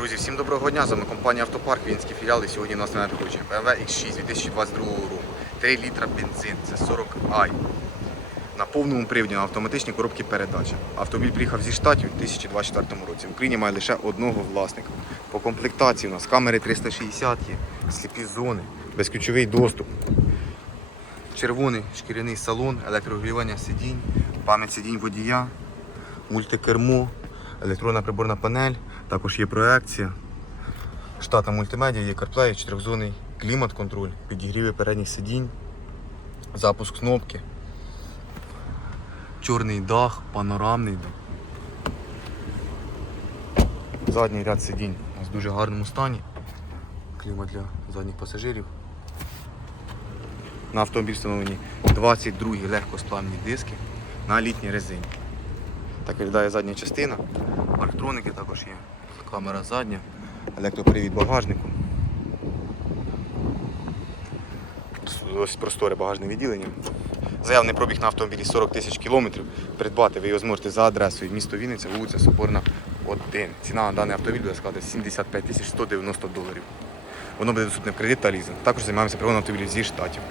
Друзі, всім доброго дня. З вами компанія Автопарк, Вінський філіал. І сьогодні у нас на надходження BMW X6 2022 року. 3 літра бензин, це 40 i На повному приводі на автоматичній коробці передач. Автомобіль приїхав зі штатів у 2024 році. В Україні має лише одного власника. По комплектації у нас камери 360 є, сліпі зони, безключовий доступ. Червоний шкіряний салон, електрорегулювання сидінь, пам'ять сидінь водія, мультикермо, електронна приборна панель, також є проекція, штата мультимедіа, є CarPlay, чотирьохзонний клімат-контроль, підігріви передніх сидінь, запуск кнопки, чорний дах, панорамний дах. Задній ряд сидінь у нас в дуже гарному стані. Клімат для задніх пасажирів. На автомобіль встановлені 22 легкосплавні диски на літній резині. Так виглядає задня частина. Парктроники також є. Камера задня, електропривід багажнику. Ось просторе багажне відділення. Заявний пробіг на автомобілі 40 тисяч кілометрів. Придбати ви його зможете за адресою місто Вінниця, вулиця Соборна, 1. Ціна на даний автомобіль буде складати 75 тисяч 190 доларів. Воно буде доступне в кредит та лізинг. Також займаємося приводом автомобілів зі штатів.